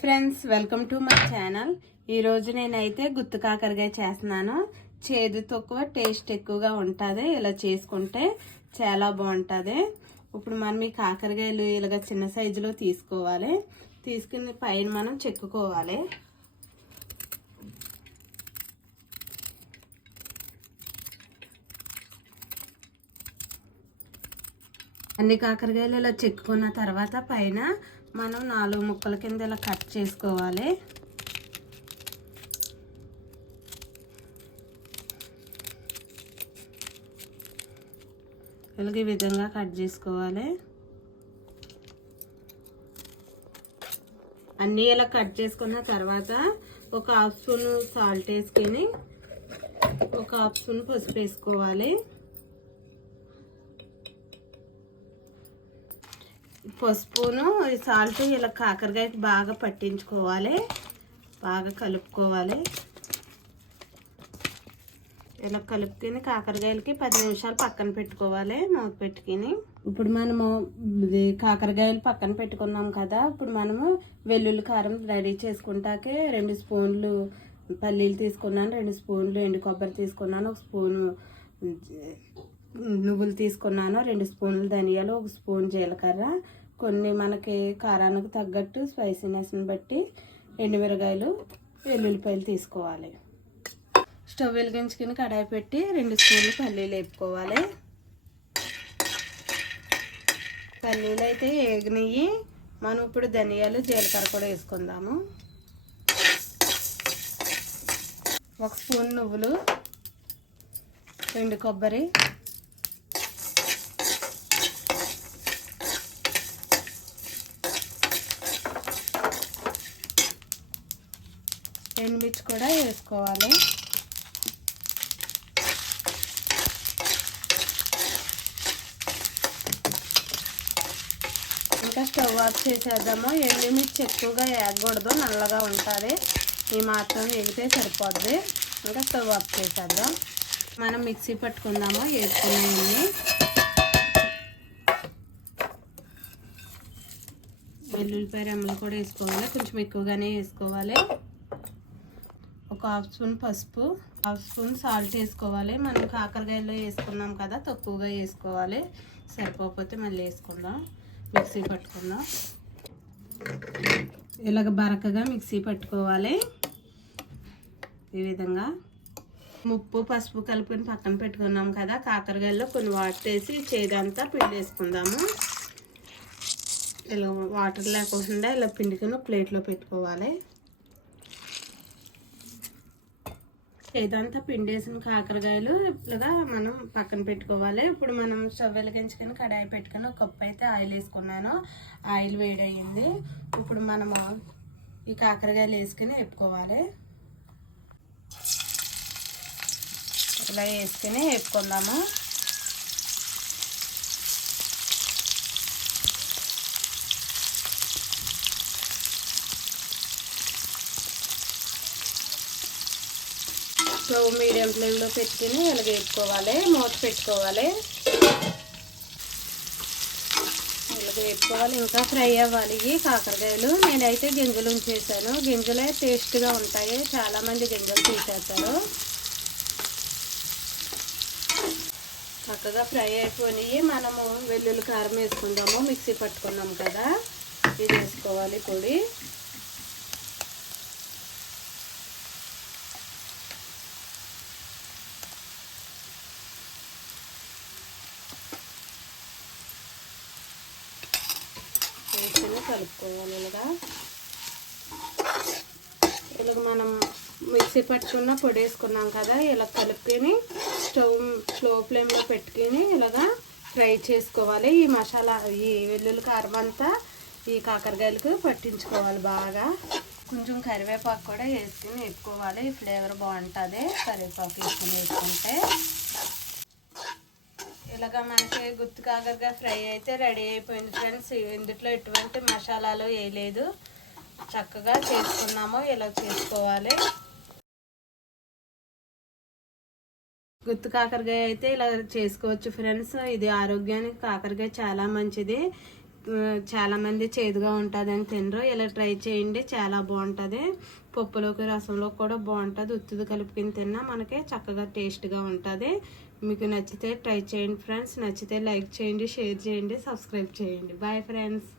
Friends, welcome to my channel. ఈరోజు నేనైతే గుత్తి కాకరకాయ చేస్తున్నాను. చేదు తక్కువ, టేస్ట్ ఎక్కువగా ఉంటుంది. ఇలా చేసుకుంటే చాలా బాగుంటుంది. ఇప్పుడు మనం ఈ కాకరకాయలు ఇలాగ చిన్న సైజులో తీసుకోవాలి. తీసుకుని పైన మనం చెక్కుకోవాలి. అన్ని కాకరకాయలు ఇలా చెక్కుకున్న తర్వాత పైన మనం 4 ముక్కల కింద ఇలా కట్ చేసుకోవాలి. ఇలాగ ఈ విధంగా కట్ చేసుకోవాలి. అన్నీ ఇలా కట్ చేసుకున్న తర్వాత ఒక హాఫ్ స్పూన్ సాల్ట్ వేసుకొని ఒక హాఫ్ స్పూన్ పసుపు వేసుకోవాలి. పసుపును సాల్ట్ ఇలా కాకరకాయకి బాగా పట్టించుకోవాలి. బాగా కలుపుకోవాలి. ఇలా కలుపుకొని కాకరకాయలకి 10 నిమిషాలు పక్కన పెట్టుకోవాలి మూత పెట్టుకుని. ఇప్పుడు మనము కాకరకాయలు పక్కన పెట్టుకున్నాం కదా. ఇప్పుడు మనము వెల్లుల్లి కారం రెడీ చేసుకుంటాకే 2 స్పూన్లు పల్లీలు తీసుకున్నాను, 2 స్పూన్లు ఎండు కొబ్బరి తీసుకున్నాను, 1 స్పూను నువ్వులు తీసుకున్నాను, 2 స్పూన్లు ధనియాలు, 1 స్పూన్ జీలకర్ర, కొన్ని మనకి కారానికి తగ్గట్టు స్పైసీనెస్ని బట్టి ఎండుమిరగాయలు, వెల్లుల్లిపాయలు తీసుకోవాలి. స్టవ్ వెలిగించుకుని కడాయి పెట్టి 2 స్పూన్లు పల్లీలు వేపుకోవాలి. పల్లీలు అయితే ఏగినవి. మనం ఇప్పుడు ధనియాలు, జీలకర్ర కూడా వేసుకుందాము. 1 స్పూన్ నువ్వులు, ఎండు కొబ్బరి, ఎండుమిర్చి కూడా వేసుకోవాలి. ఇంకా స్టవ్ ఆఫ్ చేసేద్దాము. ఎండుమిర్చి ఎక్కువగా వేయకూడదు, నల్లగా ఉంటుంది. ఈ మాత్రం వేగితే సరిపోద్ది. ఇంకా స్టవ్ ఆఫ్ చేసేద్దాం. మనం మిక్సీ పట్టుకుందాము. వేసుకున్నాయండి. వెల్లుల్లిపాయ రెమ్మలు కూడా వేసుకోవాలి. కొంచెం ఎక్కువగానే వేసుకోవాలి. ఒక హాఫ్ స్పూన్ పసుపు, హాఫ్ స్పూన్ సాల్ట్ వేసుకోవాలి. మనం కాకరకాయలో వేసుకున్నాం కదా, తక్కువగా వేసుకోవాలి. సరిపోకపోతే మళ్ళీ వేసుకుందాం. మిక్సీ పట్టుకుందాం. ఇలాగ బరకగా మిక్సీ పట్టుకోవాలి. ఈ విధంగా ఉప్పు, పసుపు కలుపుకొని పక్కన పెట్టుకున్నాం కదా. కాకరకాయల్లో కొన్ని వాటర్ వేసి చేదంతా పిండేసుకుందాము. ఇలా వాటర్ లేకుండా ఇలా పిండుకొని ప్లేట్లో పెట్టుకోవాలి. ఇదంతా పిండేసిన కాకరకాయలు ఇలాగా మనం పక్కన పెట్టుకోవాలి. ఇప్పుడు మనం స్టవ్ వెలిగించుకొని కడాయి పెట్టుకొని 1 కప్ అయితే ఆయిల్ వేసుకున్నాను. ఆయిల్ వేడయింది. ఇప్పుడు మనము ఈ కాకరకాయలు వేసుకొని వేపుకోవాలి. ఇలా వేసుకొని వేపుకుందాము. స్టవ్ మీడియం ఫ్లేమ్లో పెట్టుకుని ఇలా వేపుకోవాలి. మూత పెట్టుకోవాలి. ఇలా వేపుకోవాలి. ఇంకా ఫ్రై అవ్వాలి ఈ కాకరకాయలు. నేనైతే గింజలు ఉంచేసాను. గింజలే టేస్ట్గా ఉంటాయి. చాలామంది గింజలు తీసేస్తారు. చక్కగా ఫ్రై అయిపోయి మనము వెల్లుల్లి కారం వేసుకుందాము. మిక్సీ పట్టుకున్నాం కదా, ఇది వేసుకోవాలి పొడి. వేసుకొని కలుపుకోవాలి. ఇలాగ మనం మిక్సీ పట్టుకున్న పొడి వేసుకున్నాం కదా, ఇలా కలుపుకొని స్టవ్ స్లో ఫ్లేమ్లో పెట్టుకొని ఇలాగా ఫ్రై చేసుకోవాలి. ఈ మసాలా, ఈ వెల్లుల్లి కారం అంతా ఈ కాకరకాయలకు పట్టించుకోవాలి బాగా. కొంచెం కరివేపాకు కూడా వేసుకుని వేపుకోవాలి. ఫ్లేవర్ బాగుంటుంది కరివేపాకు వేసుకుంటే. ఇలాగా మనకి గుత్తి కాకరకాయ ఫ్రై అయితే రెడీ అయిపోయింది ఫ్రెండ్స్. ఇందులో ఎటువంటి మసాలాలు వేయలేదు. చక్కగా చేసుకున్నాము. ఇలా చేసుకోవాలి. గుత్తి కాకరకాయ అయితే ఇలా చేసుకోవచ్చు ఫ్రెండ్స్. ఇది ఆరోగ్యానికి కాకరకాయ చాలా మంచిది. చాలామంది చేదుగా ఉంటుంది అని తినరు. ఇలా ట్రై చేయండి, చాలా బాగుంటుంది. పప్పులోకి రసంలో కూడా బాగుంటుంది. ఉత్తిది కలుపుకొని తిన్నా మనకి చక్కగా టేస్ట్గా ఉంటుంది. మీకు నచ్చితే ట్రై చేయండి ఫ్రెండ్స్. నచ్చితే లైక్ చేయండి, షేర్ చేయండి, సబ్స్క్రైబ్ చేయండి. Bye friends.